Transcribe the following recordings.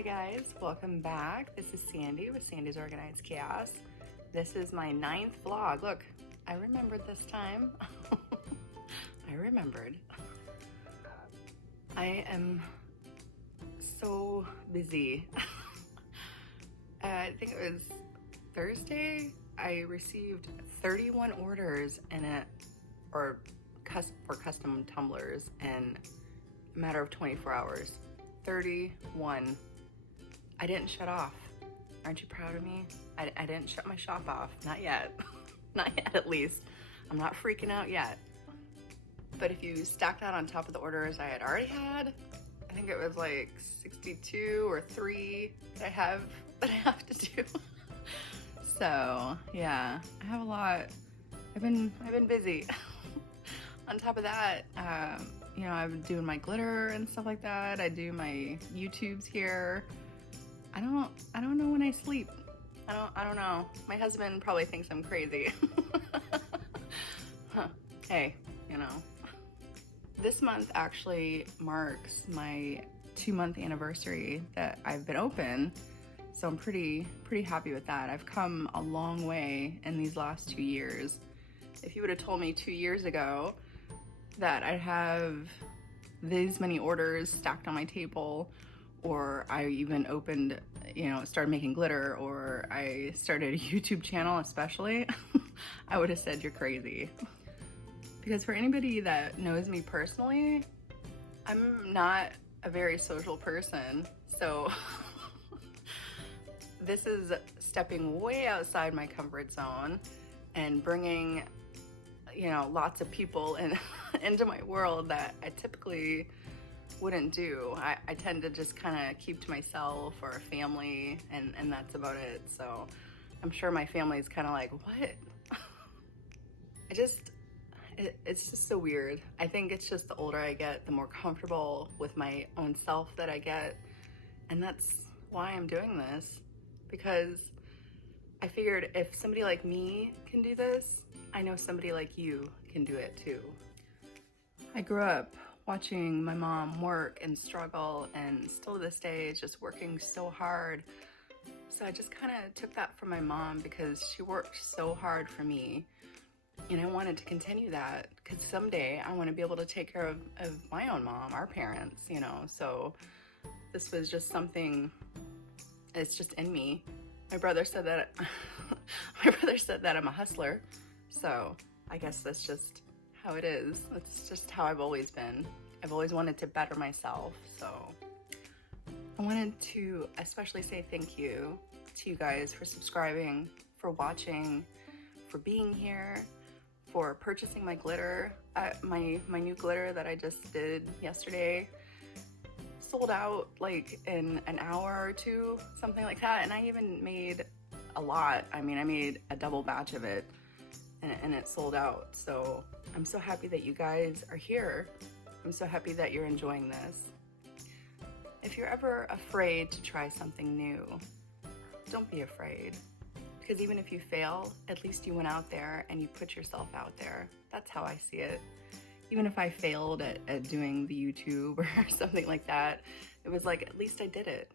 Hi guys, welcome back. This is Sandy with Sandy's Organized Chaos. This is my 9th vlog. Look, I remembered this time. I remembered. I am so busy. I think it was Thursday. I received 31 orders for custom tumblers in a matter of 24 hours. 31. I didn't shut off. Aren't you proud of me? I didn't shut my shop off. Not yet. Not yet, at least. I'm not freaking out yet. But if you stack that on top of the orders I had already had, I think it was like 62 or 3 that I have to do. So yeah, I have a lot. I've been busy. On top of that, you know, I'm doing my glitter and stuff like that. I do my YouTubes here. I don't know when I sleep. I don't know. My husband probably thinks I'm crazy. Hey, you know. This month actually marks my 2-month anniversary that I've been open. So I'm pretty happy with that. I've come a long way in these last 2 years. If you would have told me 2 years ago that I'd have these many orders stacked on my table, or I even opened, you know, started making glitter, or I started a YouTube channel especially, I would have said you're crazy. Because for anybody that knows me personally, I'm not a very social person. So this is stepping way outside my comfort zone and bringing, you know, lots of people into my world that I typically wouldn't do. I tend to just kind of keep to myself or a family, and that's about it. So I'm sure my family's kind of like, what? It's just so weird. I think it's just the older I get, the more comfortable with my own self that I get. And that's why I'm doing this, because I figured if somebody like me can do this, I know somebody like you can do it too. I grew up watching my mom work and struggle, and still to this day is just working so hard. So I just kind of took that from my mom because she worked so hard for me. And I wanted to continue that because someday I want to be able to take care of my own mom, our parents, you know. So this was just something, it's just in me. My brother said that I'm a hustler. So I guess that's just how it is. That's just how I've always been. I've always wanted to better myself. So I wanted to especially say thank you to you guys for subscribing, for watching, for being here, for purchasing my glitter. My new glitter that I just did yesterday sold out like in an hour or 2, something like that. And I even made a lot. I mean, I made a double batch of it and it sold out. So I'm so happy that you guys are here. I'm so happy that you're enjoying this. If you're ever afraid to try something new, don't be afraid. Because even if you fail, at least you went out there and you put yourself out there. That's how I see it. Even if I failed at doing the YouTube or something like that, it was like, at least I did it.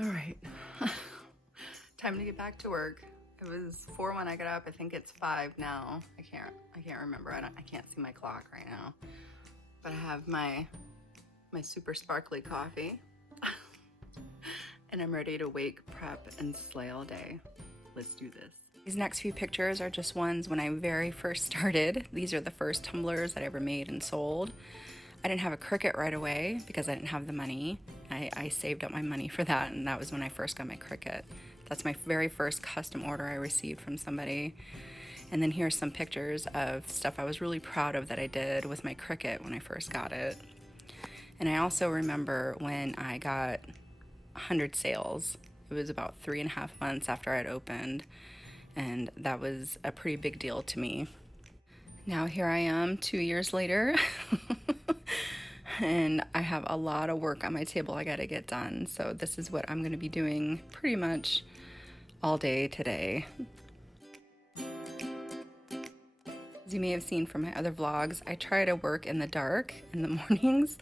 All right, time to get back to work. It was 4 when I got up. I think it's 5 now. I can't remember. I can't see my clock right now. But I have my super sparkly coffee. And I'm ready to wake, prep, and slay all day. Let's do this. These next few pictures are just ones when I very first started. These are the first tumblers that I ever made and sold. I didn't have a Cricut right away because I didn't have the money. I saved up my money for that, and that was when I first got my Cricut. That's my very first custom order I received from somebody. And then here's some pictures of stuff I was really proud of that I did with my Cricut when I first got it. And I also remember when I got 100 sales. It was about 3.5 months after I'd opened, and that was a pretty big deal to me. Now here I am 2 years later and I have a lot of work on my table I gotta get done. So this is what I'm gonna be doing pretty much all day today. As you may have seen from my other vlogs, I try to work in the dark in the mornings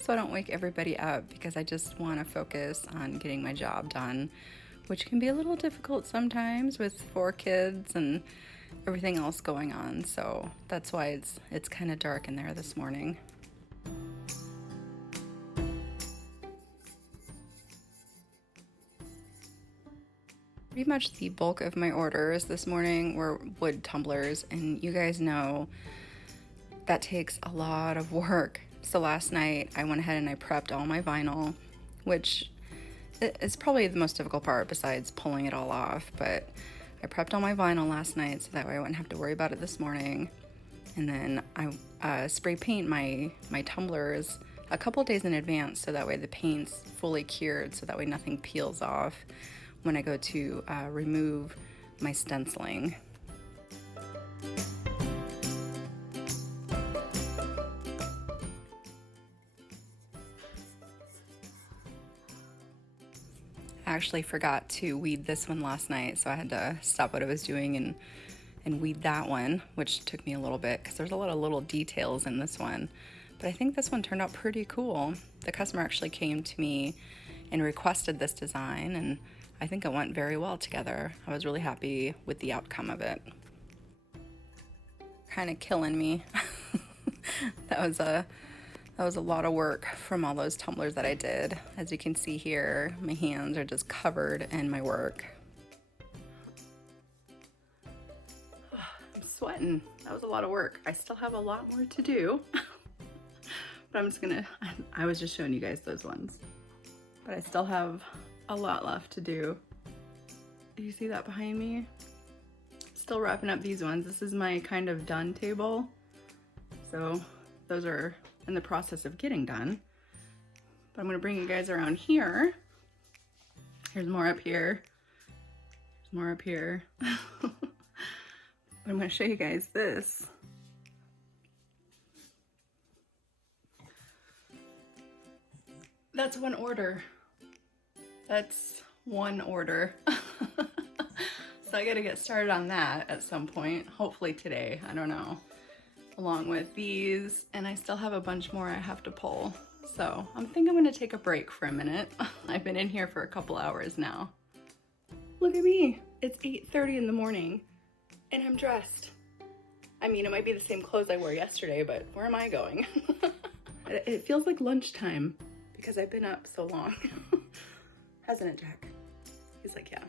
so I don't wake everybody up, because I just want to focus on getting my job done, which can be a little difficult sometimes with 4 kids and everything else going on. So that's why it's kind of dark in there this morning. Pretty much the bulk of my orders this morning were wood tumblers, and you guys know that takes a lot of work. So last night I went ahead and I prepped all my vinyl, which is probably the most difficult part besides pulling it all off, but I prepped all my vinyl last night so that way I wouldn't have to worry about it this morning. And then I spray paint my tumblers a couple days in advance, so that way the paint's fully cured, so that way nothing peels off when I go to remove my stenciling. I actually forgot to weed this one last night, so I had to stop what I was doing and weed that one, which took me a little bit because there's a lot of little details in this one. But I think this one turned out pretty cool. The customer actually came to me and requested this design, and I think it went very well together. I was really happy with the outcome of it. Kind of killing me. That was a lot of work from all those tumblers that I did. As you can see here, my hands are just covered in my work. I'm sweating. That was a lot of work. I still have a lot more to do. But I was just showing you guys those ones. But I still have a lot left to do. Do you see that behind me? Still wrapping up these ones. This is my kind of done table. So those are in the process of getting done. But I'm gonna bring you guys around here. Here's more up here. There's more up here. But I'm gonna show you guys this. That's one order. That's one order. So I gotta get started on that at some point, hopefully today, I don't know. Along with these, and I still have a bunch more I have to pull. So I think I'm gonna take a break for a minute. I've been in here for a couple hours now. Look at me, it's 8:30 in the morning and I'm dressed. I mean, it might be the same clothes I wore yesterday, but where am I going? It feels like lunchtime because I've been up so long. Hasn't it, Jack? He's like, yeah.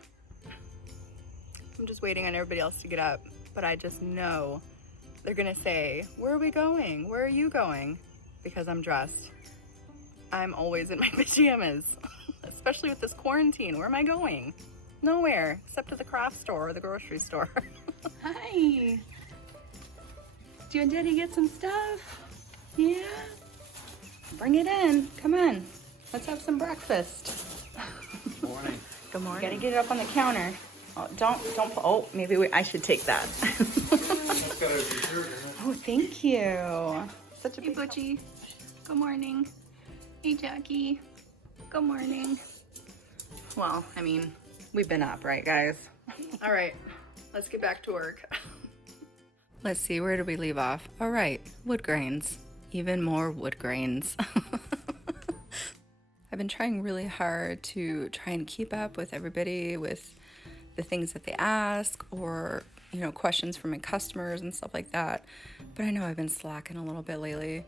I'm just waiting on everybody else to get up, but I just know they're gonna say, where are we going? Where are you going? Because I'm dressed. I'm always in my pajamas, especially with this quarantine. Where am I going? Nowhere, except to the craft store or the grocery store. Hi. Did you and Daddy get some stuff? Yeah? Bring it in, come on. Let's have some breakfast. Morning. Good morning. You gotta get it up on the counter. Oh, oh, maybe I should take that. Oh, thank you. Such a big Butchie. Good morning. Hey, Jackie. Good morning. Well, I mean, we've been up, right, guys? All right, let's get back to work. Let's see, where did we leave off? All right, wood grains. Even more wood grains. I've been trying really hard to try and keep up with everybody with the things that they ask, or, you know, questions from my customers and stuff like that. But I know I've been slacking a little bit lately.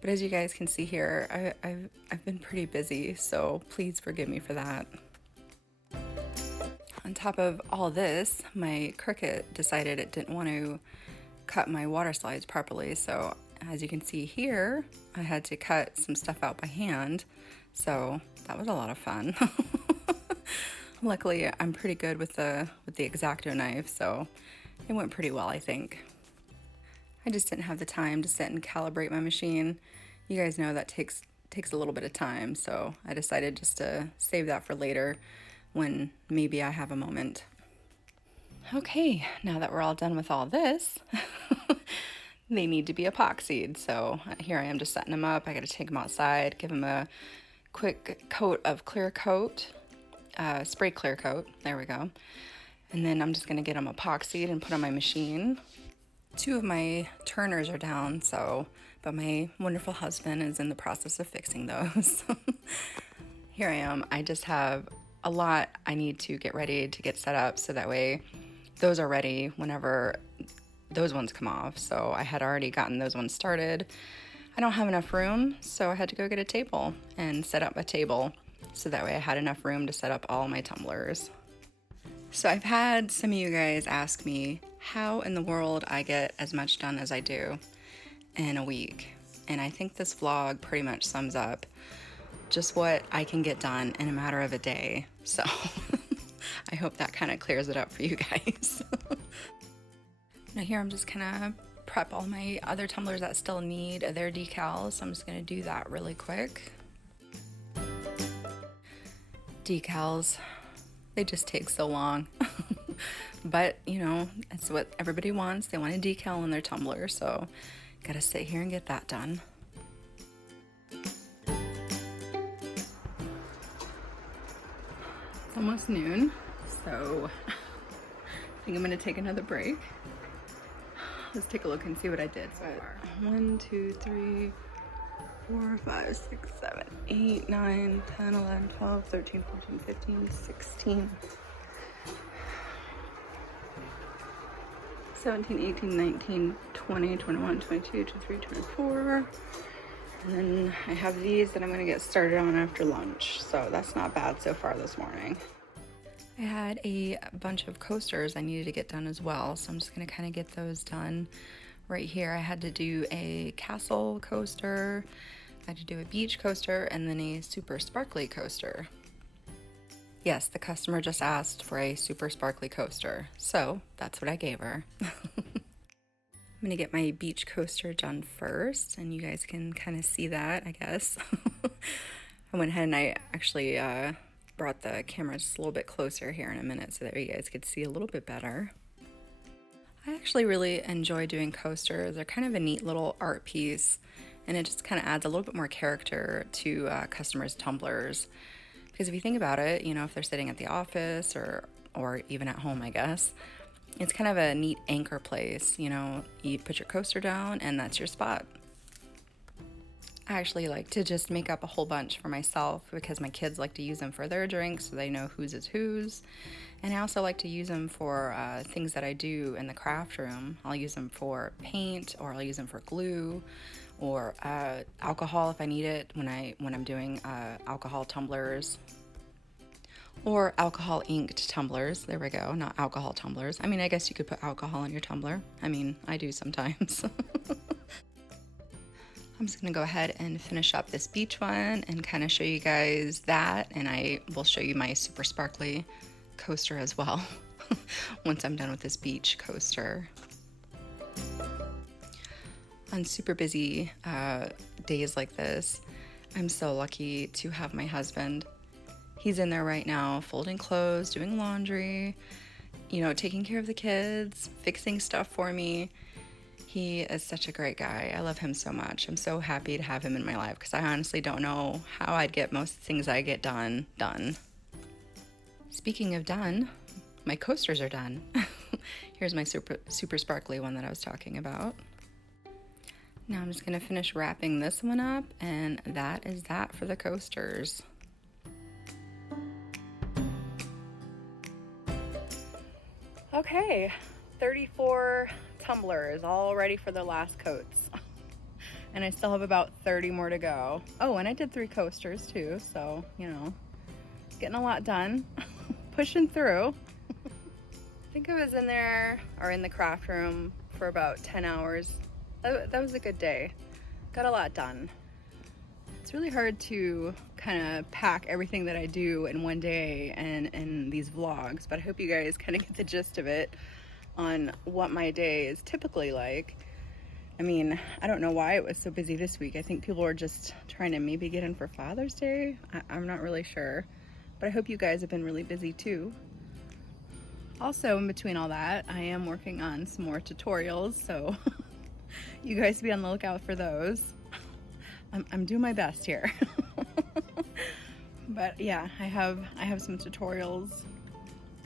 But as you guys can see here, I've been pretty busy, so please forgive me for that. On top of all this, my Cricut decided it didn't want to cut my water slides properly. So as you can see here, I had to cut some stuff out by hand. So that was a lot of fun. Luckily, I'm pretty good with the X-Acto knife, so it went pretty well, I think. I just didn't have the time to sit and calibrate my machine. You guys know that takes a little bit of time, so I decided just to save that for later when maybe I have a moment. Okay, now that we're all done with all this, they need to be epoxied. So here I am just setting them up. I got to take them outside, give them a quick coat of clear coat. Spray clear coat, there we go. And then I'm just gonna get them epoxied and put on my machine. Two of my turners are down, but my wonderful husband is in the process of fixing those. Here I am. I just have a lot I need to get ready to get set up so that way those are ready whenever those ones come off. So I had already gotten those ones started. I don't have enough room, so I had to go get a table and set up a table so that way I had enough room to set up all my tumblers. So I've had some of you guys ask me how in the world I get as much done as I do in a week. And I think this vlog pretty much sums up just what I can get done in a matter of a day. So I hope that kind of clears it up for you guys. Now here I'm just gonna prep all my other tumblers that still need their decals. So I'm just gonna do that really quick. Decals, they just take so long. But you know, that's what everybody wants. They want a decal on their tumbler, so gotta sit here and get that done. It's almost noon, so I think I'm gonna take another break. Let's take a look and see what I did so far. 1, 2, 3, 4, 5, 6, 7, 8, 9, 10, 11, 12, 13, 14, 15, 16, 17, 18, 19, 20, 21, 22, 23, 24. And then I have these that I'm gonna get started on after lunch. So that's not bad so far this morning. I had a bunch of coasters I needed to get done as well. So I'm just gonna kind of get those done right here. I had to do a castle coaster, I had to do a beach coaster, and then a super sparkly coaster. Yes, the customer just asked for a super sparkly coaster, so that's what I gave her. I'm gonna get my beach coaster done first, and you guys can kind of see that, I guess. I went ahead and I actually brought the camera just a little bit closer here in a minute so that you guys could see a little bit better. I actually really enjoy doing coasters. They're kind of a neat little art piece, and it just kind of adds a little bit more character to customers' tumblers. Because if you think about it, you know, if they're sitting at the office or even at home, I guess, it's kind of a neat anchor place. You know, you put your coaster down and that's your spot. I actually like to just make up a whole bunch for myself because my kids like to use them for their drinks so they know whose is whose. And I also like to use them for things that I do in the craft room. I'll use them for paint, or I'll use them for glue, or alcohol if I need it when I'm doing alcohol tumblers, or alcohol inked tumblers. There we go, not alcohol tumblers. I mean, I guess you could put alcohol in your tumbler. I mean, I do sometimes. I'm just gonna go ahead and finish up this beach one and kind of show you guys that, and I will show you my super sparkly coaster as well once I'm done with this beach coaster. On super busy days like this, I'm so lucky to have my husband. He's in there right now folding clothes, doing laundry, you know, taking care of the kids, fixing stuff for me. He is such a great guy. I love him so much. I'm so happy to have him in my life because I honestly don't know how I'd get most things I get done. Speaking of done, my coasters are done. Here's my super sparkly one that I was talking about. Now I'm just gonna finish wrapping this one up, and that is that for the coasters. Okay, 34 tumblers all ready for their last coats. And I still have about 30 more to go. Oh, and I did 3 coasters too, so, you know, getting a lot done. Pushing through. I think I was in there, or in the craft room, for about 10 hours. That was a good day. Got a lot done. It's really hard to kind of pack everything that I do in one day and in these vlogs, but I hope you guys kind of get the gist of it on what my day is typically like. I mean, I don't know why it was so busy this week. I think people were just trying to maybe get in for Father's Day. I'm not really sure, but I hope you guys have been really busy too. Also, in between all that, I am working on some more tutorials, so you guys be on the lookout for those. I'm doing my best here. But yeah, I have some tutorials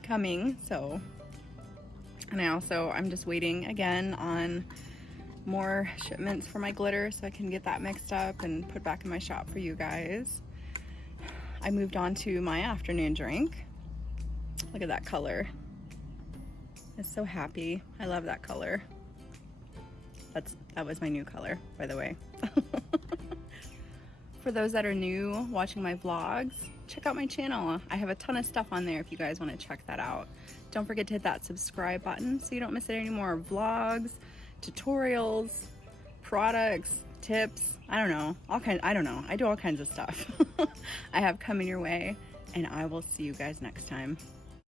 coming, so And I'm just waiting again on more shipments for my glitter so I can get that mixed up and put back in my shop for you guys. I moved on to my afternoon drink. Look at that color. It's so happy. I love that color. That was my new color, by the way. For those that are new watching my vlogs, check out my channel. I have a ton of stuff on there if you guys want to check that out. Don't forget to hit that subscribe button so you don't miss any more vlogs, tutorials, products, tips. I don't know. I do all kinds of stuff. I have coming your way, and I will see you guys next time.